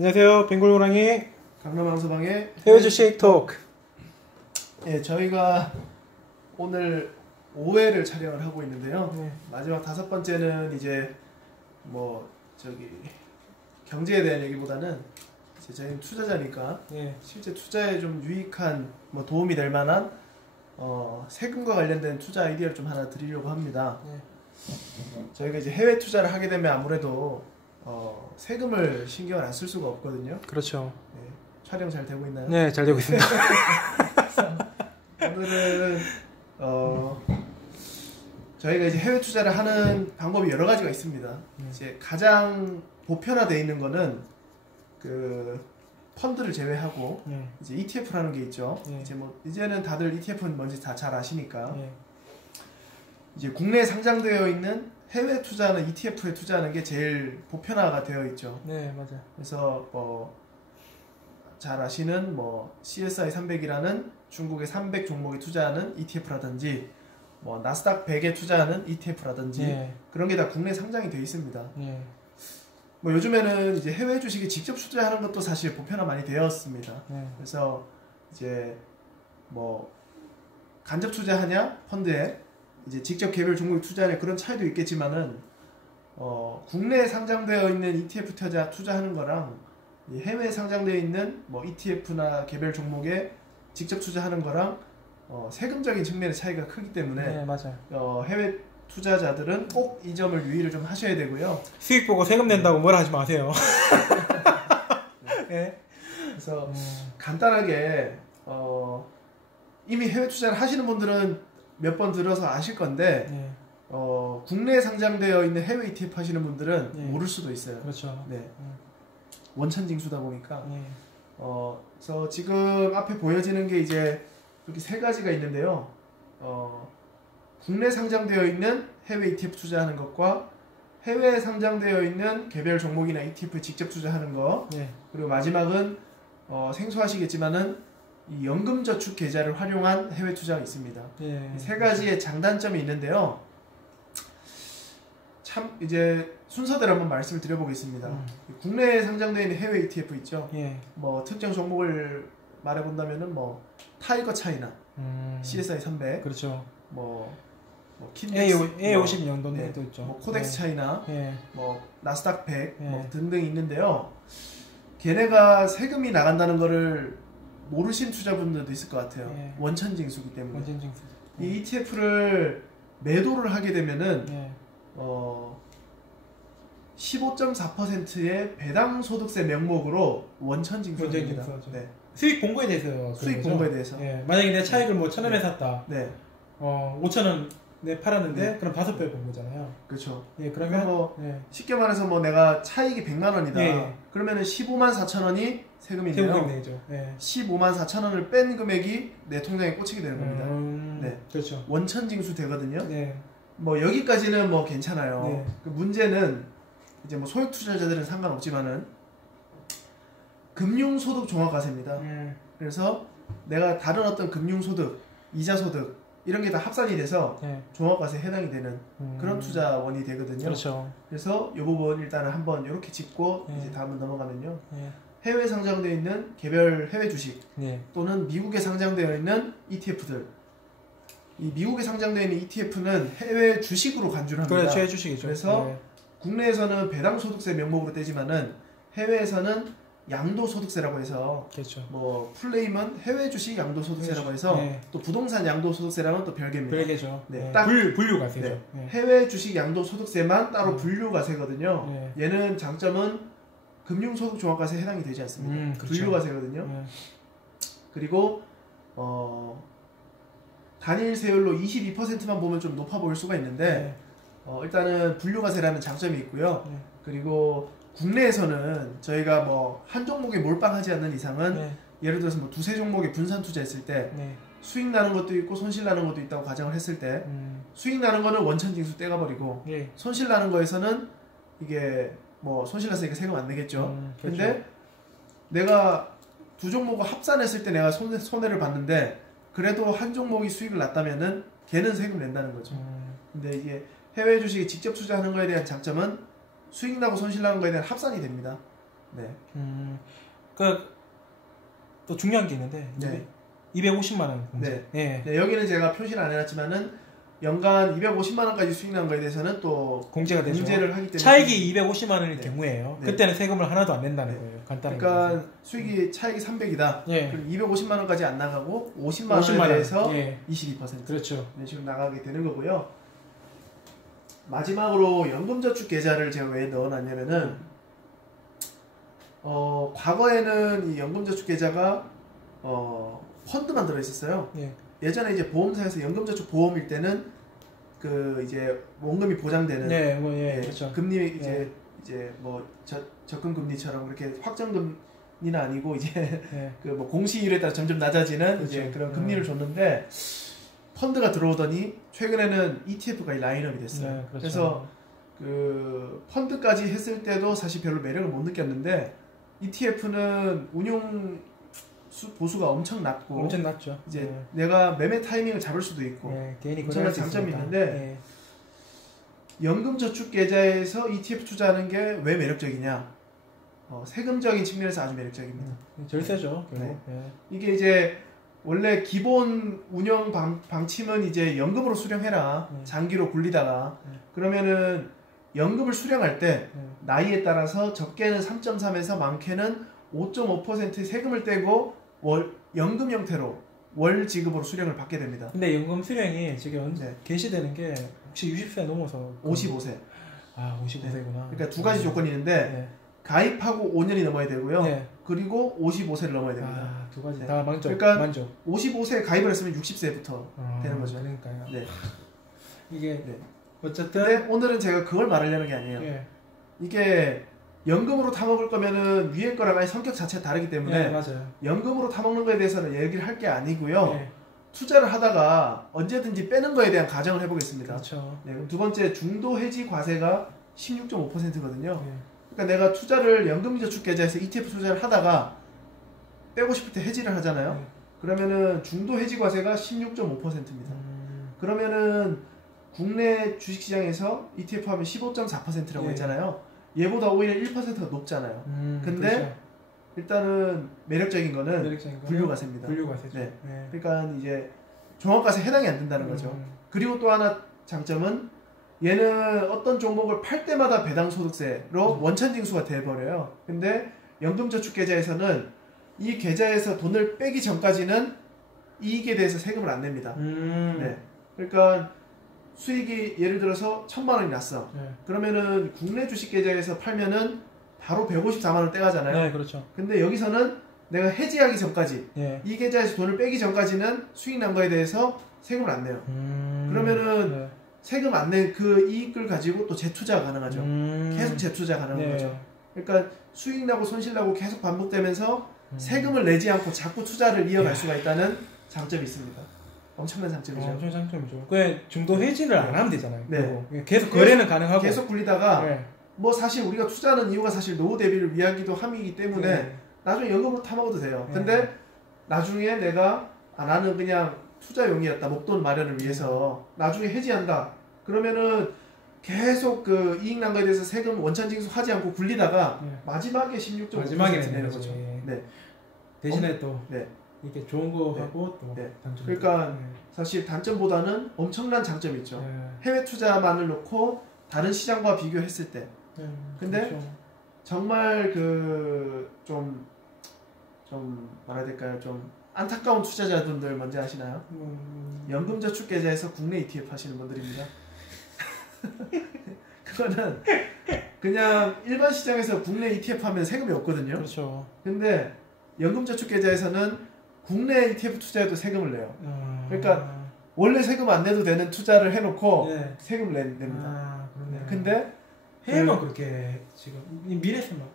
안녕하세요. 뱅골고랑이 강남왕서방의 헤어주식 토크. 예, 저희가 오늘 5회를 촬영을 하고 있는데요. 네. 마지막 5번째는 이제 경제에 대한 얘기보다는 이제 저희는 투자자니까 실제 투자에 좀 유익한 도움이 될 만한 세금과 관련된 투자 아이디어를 좀 하나 드리려고 합니다. 저희가 이제 해외 투자를 하게 되면 아무래도 세금을 신경을 안 쓸 수가 없거든요. 그렇죠. 네, 촬영 잘 되고 있나요? 네, 잘 되고 있습니다. 오늘은 저희가 이제 해외 투자를 하는 방법이 여러 가지가 있습니다. 이제 가장 보편화되어 있는 거는 그 펀드를 제외하고 이제 ETF라는 게 있죠. 이제는 다들 ETF는 뭔지 다 잘 아시니까 이제 국내에 상장되어 있는 해외 투자는 ETF에 투자하는 게 제일 보편화가 되어 있죠. 네, 맞아요. 그래서 잘 아시는 CSI 300이라는 중국의 300 종목에 투자하는 ETF라든지 나스닥 100에 투자하는 ETF라든지 그런 게 다 국내 상장이 되어 있습니다. 요즘에는 이제 해외 주식에 직접 투자하는 것도 사실 보편화 많이 되었습니다. 그래서 이제 간접 투자하냐 펀드에 이제 직접 개별 종목에 투자하냐 그런 차이도 있겠지만은 국내에 상장되어 있는 ETF 투자하는 거랑 해외에 상장되어 있는 ETF나 개별 종목에 직접 투자하는 거랑 세금적인 측면의 차이가 크기 때문에 맞아요. 해외 투자자들은 꼭 이 점을 유의를 좀 하셔야 되고요. 수익 보고 세금 낸다고 뭐라 하지 마세요. 그래서 간단하게 이미 해외 투자를 하시는 분들은 몇 번 들어서 아실 건데 국내에 상장되어 있는 해외 ETF 하시는 분들은 모를 수도 있어요. 그렇죠. 원천징수다 보니까 그래서 지금 앞에 보여지는 게 이제 이렇게 세 가지가 있는데요. 국내 상장되어 있는 해외 ETF 투자하는 것과 해외에 상장되어 있는 개별 종목이나 ETF에 직접 투자하는 거, 그리고 마지막은 생소하시겠지만은 이 연금저축 계좌를 활용한 해외 투자가 있습니다. 이 세 가지의 장단점이 있는데요. 참 이제 순서대로 한번 말씀을 드려보겠습니다. 국내에 상장되어 있는 해외 ETF 있죠. 특정 종목을 말해본다면은 타이거 차이나, CSI 300, 그렇죠. 킨덱스, A50 연동도 있죠. 코덱스 차이나, 나스닥 100 등등 있는데요. 걔네가 세금이 나간다는 거를 모르신 투자분들도 있을 것 같아요. 원천징수기 때문에. 이 ETF를 매도를 하게 되면은 15.4%의 배당소득세 명목으로 원천징수됩니다. 수익 본거에 대해서요. 수익 본거에 대해서. 만약에 내 차익을 1,000원에 샀다. 5,000원 내 팔았는데 그럼 5배 본 거잖아요. 그렇죠. 그러면 쉽게 말해서 내가 차익이 100만 원이다. 그러면은 15만 4천 원이 세금인데요. 15만 4천 원을 뺀 금액이 내 통장에 꽂히게 되는 겁니다. 그렇죠. 원천징수 되거든요. 여기까지는 괜찮아요. 그 문제는 이제 소액 투자자들은 상관없지만은 금융소득 종합과세입니다. 그래서 내가 다른 어떤 금융소득, 이자소득 이런 게 다 합산이 돼서 종합과세에 해당이 되는 그런 투자원이 되거든요. 그렇죠. 그래서 이 부분 일단은 한번 이렇게 짚고 이제 다음으로 넘어가면요. 해외 상장되어 있는 개별 해외 주식 또는 미국에 상장되어 있는 ETF들. 이 미국에 상장되어 있는 ETF는 해외 주식으로 간주를 합니다. 그렇죠. 해외 주식이죠. 그래서 국내에서는 배당소득세 명목으로 떼지만은 해외에서는 양도소득세라고 해서 플레임은 해외 주식 양도소득세라고 해서 또 부동산 양도소득세랑은 또 별개입니다. 별개죠. 딱 분류과세죠. 해외 주식 양도소득세만 따로 분류과세거든요. 얘는 장점은 금융소득 종합과세에 해당이 되지 않습니다. 분류과세거든요. 그리고 단일 세율로 22%만 보면 좀 높아 보일 수가 있는데 일단은 분류과세라는 장점이 있고요. 그리고 국내에서는 저희가 한 종목에 몰빵하지 않는 이상은 예를 들어서 두세 종목에 분산 투자했을 때 수익 나는 것도 있고 손실 나는 것도 있다고 가정을 했을 때 수익 나는 거는 원천징수 떼가버리고 손실 나는 거에서는 이게 손실 났으니까 세금 안 내겠죠. 근데 내가 두 종목을 합산했을 때 내가 손해를 봤는데 그래도 한 종목이 수익을 났다면은 걔는 세금 낸다는 거죠. 근데 이게 해외 주식에 직접 투자하는 거에 대한 장점은 수익 나고 손실 나는 거에 대한 합산이 됩니다. 네. 또 중요한 게 있는데 네. 250만 원 공제. 네. 예. 네. 여기는 제가 표시를 안 해놨지만은 연간 250만 원까지 수익 난 거에 대해서는 또 공제가 되죠. 공제를 하기 때문에 차익이 250만 원일 네. 경우에요. 네. 그때는 세금을 하나도 안 낸다는 거예요. 간단하게. 그러니까 수익이 차익이 300이다. 예. 그럼 250만 원까지 안 나가고 50만 원에 대해서 예. 22%. 그렇죠. 이런 식으로 나가게 되는 거고요. 마지막으로 연금저축계좌를 제가 왜 넣어놨냐면은 과거에는 이 연금저축계좌가 펀드만 들어있었어요. 예. 예전에 이제 보험사에서 연금저축 보험일 때는 그 이제 원금이 보장되는 네, 예, 그렇죠. 금리 이제 뭐 적금 금리처럼 그렇게 확정금리는 아니고 이제 예. 그 뭐 공시일에 따라 점점 낮아지는 그렇죠. 이제 그런 금리를 줬는데 펀드가 들어오더니 최근에는 ETF가 라인업이 됐어요. 네, 그렇죠. 그래서 그 펀드까지 했을 때도 사실 별로 매력을 못 느꼈는데 ETF는 운용 보수가 엄청 낮고 엄청 낮죠. 이제 내가 매매 타이밍을 잡을 수도 있고 개인이 엄청난 장점이 있는데 연금저축계좌에서 ETF 투자하는 게 왜 매력적이냐? 세금적인 측면에서 아주 매력적입니다. 절세죠. 네. 이게 이제 원래 기본 운영 방침은 이제 연금으로 수령해라. 장기로 굴리다가 그러면은 연금을 수령할 때 나이에 따라서 적게는 3.3에서 많게는 5.5% 세금을 떼고 연금 형태로 월 지급으로 수령을 받게 됩니다. 근데 연금 수령이 지금 개시되는 게 혹시 60세 넘어서 55세. 아, 55세구나. 그러니까 두 가지 조건이 있는데 가입하고 5년이 넘어야 되고요. 그리고 55세를 넘어야 됩니다. 아, 두 가지 다 만족. 그러니까 만족. 55세에 가입을 했으면 60세부터 되는 거죠. 그러니까요. 네. 이게 어쨌든 근데 오늘은 제가 그걸 말하려는 게 아니에요. 이게 연금으로 타먹을 거면은 위에 거랑 아예 성격 자체가 다르기 때문에 맞아요. 연금으로 타먹는 거에 대해서는 얘기를 할 게 아니고요. 투자를 하다가 언제든지 빼는 거에 대한 가정을 해보겠습니다. 그렇죠. 두 번째, 중도 해지 과세가 16.5%거든요. 그러니까 내가 투자를 연금저축계좌에서 ETF 투자를 하다가 빼고 싶을 때 해지를 하잖아요. 그러면은 중도 해지 과세가 16.5%입니다. 그러면은 국내 주식시장에서 ETF 하면 15.4%라고 했잖아요. 얘보다 오히려 1%가 높잖아요. 근데 그렇죠. 일단은 매력적인 거는 분류과세입니다. 분류과세죠. 네. 그러니까 이제 종합과세 해당이 안 된다는 거죠. 그리고 또 하나 장점은 얘는 어떤 종목을 팔 때마다 배당소득세로 원천징수가 돼버려요. 근데 연금저축계좌에서는 이 계좌에서 돈을 빼기 전까지는 이익에 대해서 세금을 안 냅니다. 네. 그러니까 수익이 예를 들어서 1,000만 원이 났어. 그러면은 국내 주식계좌에서 팔면은 바로 154만 원 떼가잖아요. 네, 그렇죠. 근데 여기서는 내가 해지하기 전까지 이 계좌에서 돈을 빼기 전까지는 수익 난 거에 대해서 세금을 안 내요. 그러면은 세금 안 낸 그 이익을 가지고 또 재투자가 가능하죠. 계속 재투자 가능한 거죠. 그러니까 수익 나고 손실 나고 계속 반복되면서 세금을 내지 않고 자꾸 투자를 이어갈 수가 있다는 장점이 있습니다. 엄청난 장점이죠. 엄청 장점이죠. 그 중도 해지를 안 하면 되잖아요. 네. 계속 거래는 가능하고. 계속 굴리다가 뭐 사실 우리가 투자하는 이유가 사실 노후 대비를 위하기도 함이기 때문에 나중에 연금으로 타먹어도 돼요. 근데 나중에 내가 나는 그냥 투자용이었다. 목돈 마련을 위해서 나중에 해지한다. 그러면은 계속 그 이익 난 거에 대해서 세금 원천징수 하지 않고 굴리다가 마지막에 16.5% 내는 거죠. 네. 대신에 또 이렇게 좋은 거 하고 또 단점. 그러니까 사실 단점보다는 엄청난 장점이 있죠. 해외 투자만을 놓고 다른 시장과 비교했을 때. 근데 그렇죠. 정말 그 좀 뭐라 해야 될까요? 좀 안타까운 투자자분들 뭔지 아시나요? 연금저축계좌에서 국내 ETF 하시는 분들입니다. 그거는 그냥 일반 시장에서 국내 ETF 하면 세금이 없거든요. 그렇죠. 근데 연금저축계좌에서는 국내 ETF 투자해도 세금을 내요. 그러니까 원래 세금 안 내도 되는 투자를 해놓고 세금을 냅니다. 근데 해외만 그렇게 지금 미래에서만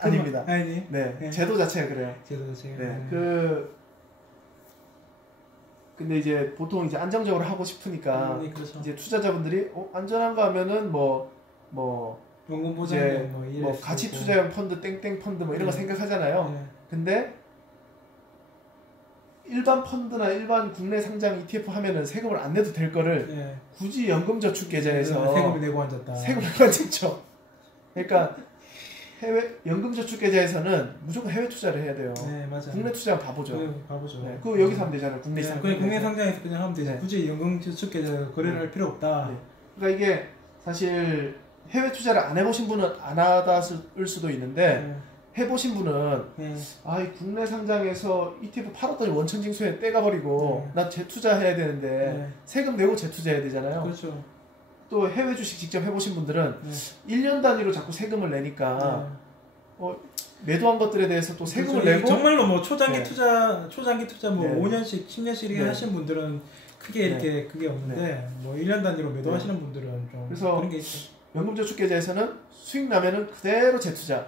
아닙니다. 아니. 네. 제도 자체가 그래요. 제도 자체가. 네. 근데 이제 보통 이제 안정적으로 하고 싶으니까 그렇죠. 이제 투자자분들이 안전한가 하면은 연금보장액 뭐 가치 투자형 펀드 땡땡 펀드 뭐 이런 거 생각하잖아요. 근데 일반 펀드나 일반 국내 상장 ETF 하면은 세금을 안 내도 될 거를 굳이 연금저축계좌에서 세금을 내고 앉았다. 세금을 내고 앉았죠. 그러니까 해외 연금저축계좌에서는 무조건 해외 투자를 해야 돼요. 네, 맞아요. 국내 투자는 바보죠. 네, 바보죠. 네, 그거 여기서 하면 되잖아요. 국내 네, 그냥 국내 상장에서 그냥 하면 되죠. 네. 굳이 연금저축계좌 거래를 할 필요 없다. 네. 그러니까 이게 사실 해외 투자를 안 해보신 분은 안 하다을 수도 있는데 네. 해보신 분은 네. 이 국내 상장에서 ETF 팔았더니 원천징수에 떼가버리고 나 재투자해야 되는데 네. 세금 내고 재투자해야 되잖아요. 그렇죠. 또 해외 주식 직접 해보신 분들은 1년 단위로 자꾸 세금을 내니까 매도한 것들에 대해서 또 세금을 내고 정말로 뭐 초장기 투자 뭐 5년씩 10년씩 이렇게 네. 하신 분들은 크게 이렇게 그게 없는데 뭐 1년 단위로 매도하시는 분들은 좀 그래서 그런 게 있죠. 연금저축계좌에서는 수익 나면은 그대로 재투자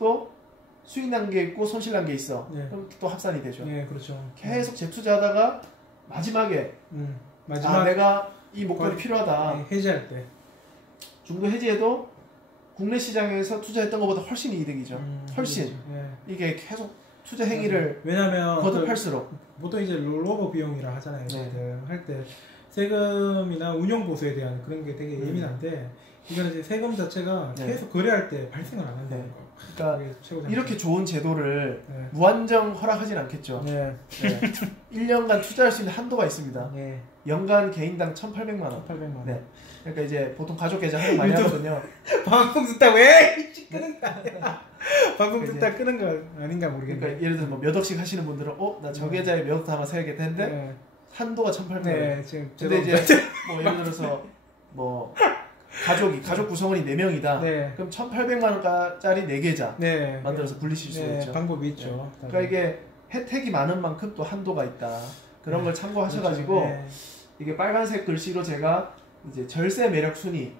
또 수익 난 게 있고 손실 난 게 있어. 그럼 또 합산이 되죠. 네, 그렇죠. 계속 재투자하다가 마지막에 내가 이 목걸이 필요하다. 해지할 때 중도 해지해도 국내 시장에서 투자했던 것보다 훨씬 이득이죠. 훨씬. 이게 계속 투자 행위를 왜냐면 거듭할수록 보통 이제 롤오버 비용이라 하잖아요. 할 때 세금이나 운용 보수에 대한 그런 게 되게 예민한데 이거는 이제 세금 자체가 계속 거래할 때 발생을 안 한다는 거. 그러니까 이렇게 좋은 제도를 무한정 허락하진 않겠죠. 1년간 투자할 수 있는 한도가 있습니다. 연간 개인당 1,800만 원. 1,800만 원. 네. 그러니까 이제 보통 가족 계좌 하는 많이 하거든요. 방송 듣다 왜 끄는 거 아니야? 방송 듣다 끄는 거 아닌가 모르겠네. 그러니까 예를 들어 뭐 몇 억씩 하시는 분들은 나 저 계좌에 몇 억 담아 사야겠다 했는데 한도가 1,800만 원. 지금 근데 이제 뭐 예를 들어서 뭐 가족 구성원이 4명이다. 그럼 1,800만 원짜리 4계좌 만들어서 굴리실 수 있죠. 방법이 있죠. 그러니까 이게 혜택이 많은 만큼 또 한도가 있다. 그런 걸 참고하셔가지고 그렇죠. 이게 빨간색 글씨로 제가 이제 절세 매력 순위,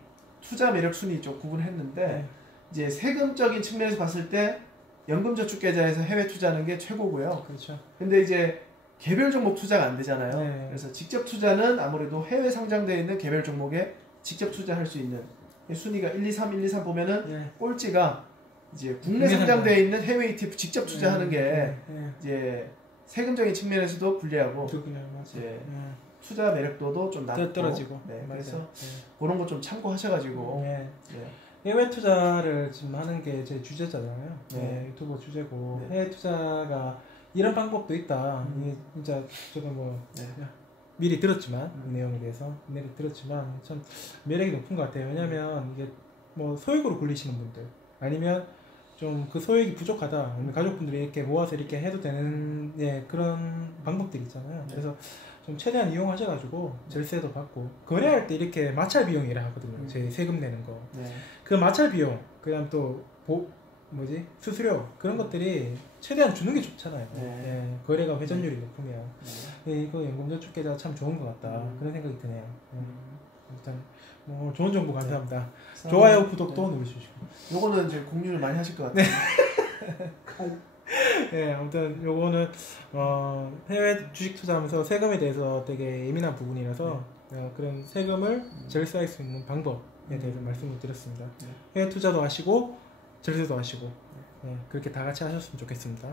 투자 매력 순위 좀 구분했는데 이제 세금적인 측면에서 봤을 때 연금저축계좌에서 해외 투자하는 게 최고고요. 그렇죠. 근데 이제 개별 종목 투자가 안 되잖아요. 그래서 직접 투자는 아무래도 해외 상장되어 있는 개별 종목에 직접 투자할 수 있는 순위가 1, 2, 3 보면은 꼴찌가 이제 국내 상장되어 있는 해외 ETF 직접 투자하는 게 이제 세금적인 측면에서도 불리하고 이제 투자 매력도도 좀 낮고 떨어지고 그래서 그런 거 좀 참고하셔가지고 해외 투자를 지금 하는 게 제 주제잖아요. 유튜브 주제고 해외 투자가 이런 방법도 있다. 이게 진짜 저도 뭐 미리 들었지만 이 내용에 대해서 미리 들었지만 참 매력이 높은 것 같아요. 왜냐면 이게 뭐 소액으로 굴리시는 분들 아니면 좀 그 소액이 부족하다 아니면 가족분들이 이렇게 모아서 이렇게 해도 되는 그런 방법들이 있잖아요. 그래서 좀 최대한 이용하셔가지고 절세도 받고 거래할 때 이렇게 마찰 비용이라 하거든요. 제 세금 내는 거. 그 마찰 비용 그다음 또 수수료 그런 것들이 최대한 주는 게 좋잖아요. 거래가 회전율이 높으면 이거 연금저축계좌 참 좋은 것 같다 그런 생각이 드네요. 일단 뭐 좋은 정보 감사합니다. 좋아요 구독도 누르시고 요거는 이제 공유를 많이 하실 것 같아요. 아무튼 요거는 해외 주식 투자하면서 세금에 대해서 되게 예민한 부분이라서 그런 세금을 절세할 수 있는 방법에 대해서 말씀을 드렸습니다. 해외 투자도 하시고 절세도 하시고 그렇게 다 같이 하셨으면 좋겠습니다.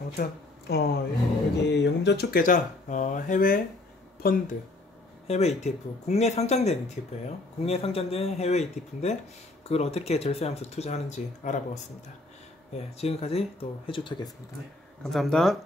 아무튼 여기 연금저축계좌 해외 펀드 해외 ETF 국내 상장된 ETF예요. 국내 상장된 해외 ETF인데 그걸 어떻게 절세하면서 투자하는지 알아보았습니다. 지금까지 또 해주톡이었습니다. 감사합니다.